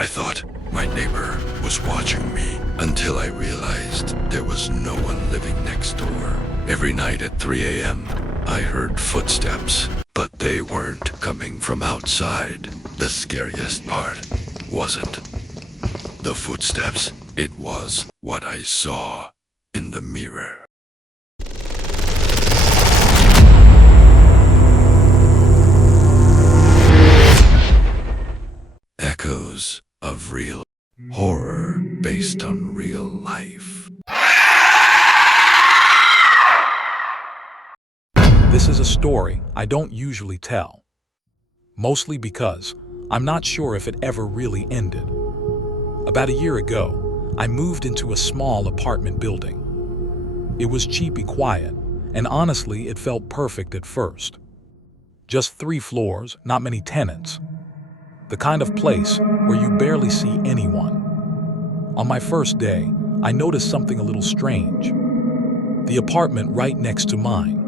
I thought my neighbor was watching me until I realized there was no one living next door. Every night at 3 a.m., I heard footsteps, but they weren't coming from outside. The scariest part wasn't the footsteps, it was what I saw in the mirror. Echoes of real horror based on real life. This is a story I don't usually tell, mostly because I'm not sure if it ever really ended. About a year ago, I moved into a small apartment building. It was cheapy quiet, and honestly, it felt perfect at first. Just 3 floors, not many tenants. The kind of place where you barely see anyone. On my first day, I noticed something a little strange. The apartment right next to mine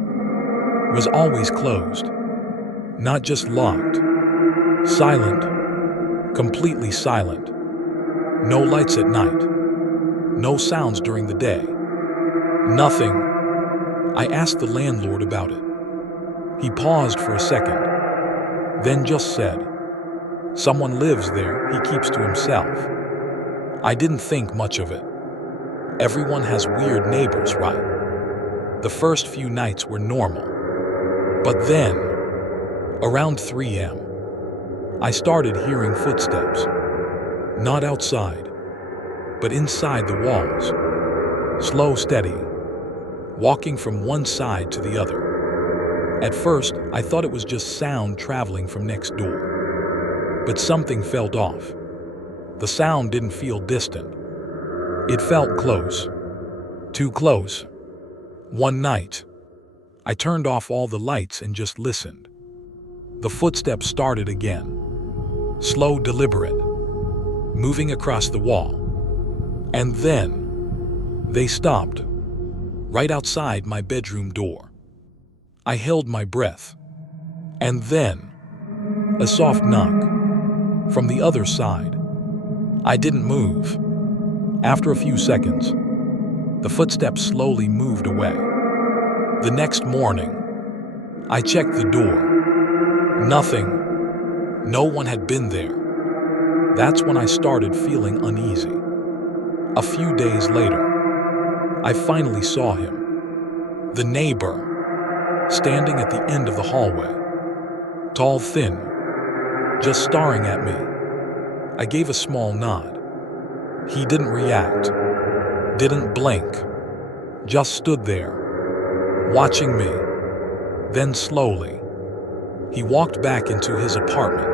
was always closed. Not just locked, silent, completely silent. No lights at night, no sounds during the day, nothing. I asked the landlord about it. He paused for a second, then just said, "Someone lives there, he keeps to himself." I didn't think much of it. Everyone has weird neighbors, right? The first few nights were normal. But then, around 3 a.m., I started hearing footsteps. Not outside, but inside the walls. Slow, steady, walking from one side to the other. At first, I thought it was just sound traveling from next door. But something felt off. The sound didn't feel distant. It felt close. Too close. One night, I turned off all the lights and just listened. The footsteps started again. Slow, deliberate, moving across the wall. And then, they stopped, right outside my bedroom door. I held my breath. And then, a soft knock from the other side. I didn't move. After a few seconds, the footsteps slowly moved away. The next morning, I checked the door. Nothing. No one had been there. That's when I started feeling uneasy. A few days later, I finally saw him. The neighbor, standing at the end of the hallway. Tall, thin, just staring at me. I gave a small nod. He didn't react, didn't blink, just stood there, watching me. Then slowly, he walked back into his apartment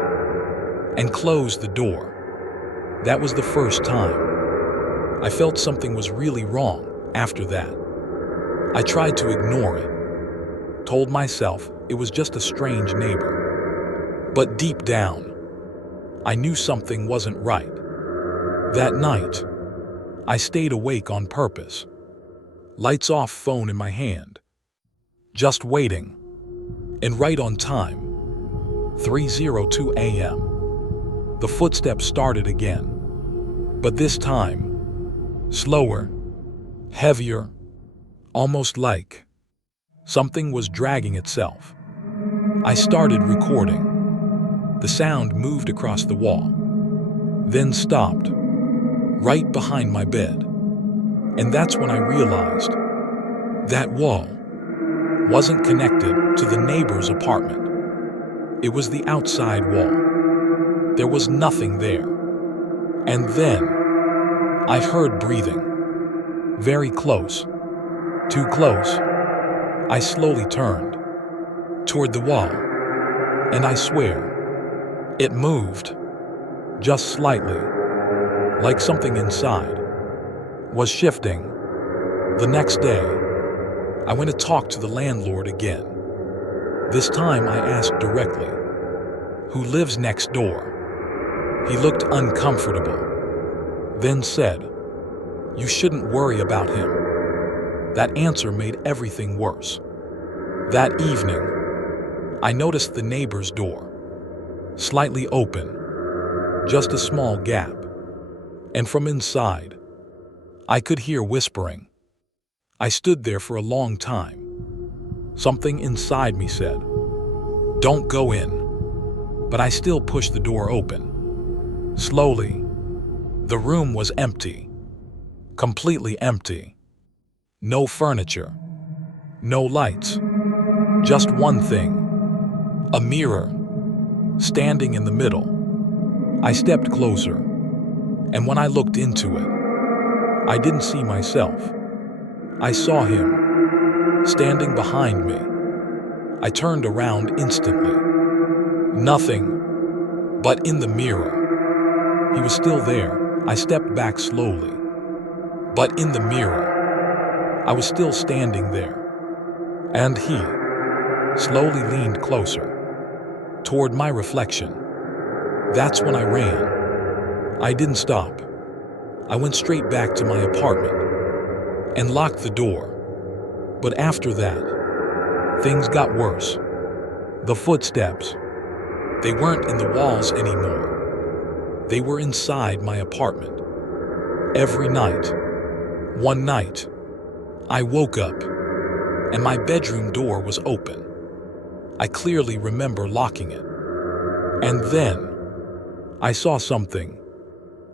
and closed the door. That was the first time. I felt something was really wrong after that. I tried to ignore it, told myself it was just a strange neighbor. But deep down, I knew something wasn't right. That night, I stayed awake on purpose. Lights off, phone in my hand. Just waiting. And right on time, 3:02 a.m., the footsteps started again. But this time, slower, heavier, almost like something was dragging itself. I started recording. The sound moved across the wall, then stopped, right behind my bed. And that's when I realized that wall wasn't connected to the neighbor's apartment. It was the outside wall. There was nothing there. And then I heard breathing. Very close. Too close. I slowly turned toward the wall, and I swear, it moved. Just slightly. Like something inside was shifting. The next day, I went to talk to the landlord again. This time I asked directly, "Who lives next door?" He looked uncomfortable, then said, "You shouldn't worry about him." That answer made everything worse. That evening, I noticed the neighbor's door, slightly open, just a small gap. And from inside, I could hear whispering. I stood there for a long time. Something inside me said, "Don't go in." But I still pushed the door open. Slowly, the room was empty. Completely empty. No furniture. No lights. Just one thing. A mirror. Standing in the middle. I stepped closer. And when I looked into it, I didn't see myself. I saw him. Standing behind me. I turned around instantly. Nothing. But in the mirror, he was still there. I stepped back slowly. But in the mirror, I was still standing there. And he slowly leaned closer toward my reflection. That's when I ran. I didn't stop. I went straight back to my apartment and locked the door. But after that, things got worse. The footsteps, they weren't in the walls anymore. They were inside my apartment. Every night. One night, I woke up and my bedroom door was open. I clearly remember locking it. And then I saw something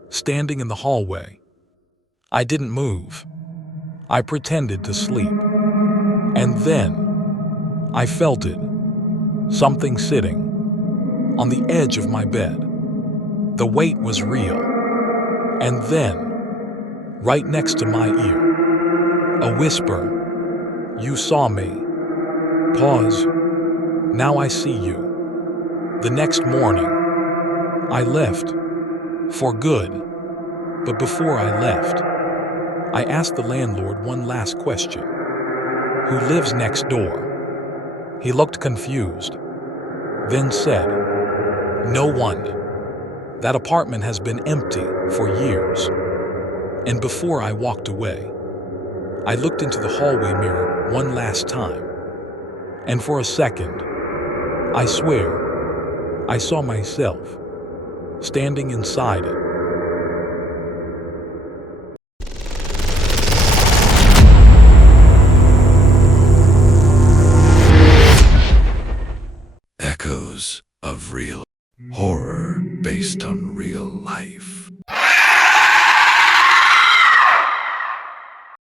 standing in the hallway. I didn't move. I pretended to sleep. And then I felt it. Something sitting on the edge of my bed. The weight was real. And then, right next to my ear, a whisper. "You saw me. Pause. Now I see you." The next morning, I left. For good. But before I left, I asked the landlord one last question. "Who lives next door?" He looked confused, then said, "No one. That apartment has been empty for years." And before I walked away, I looked into the hallway mirror one last time. And for a second, I swear, I saw myself standing inside it. Echoes of real horror based on real life.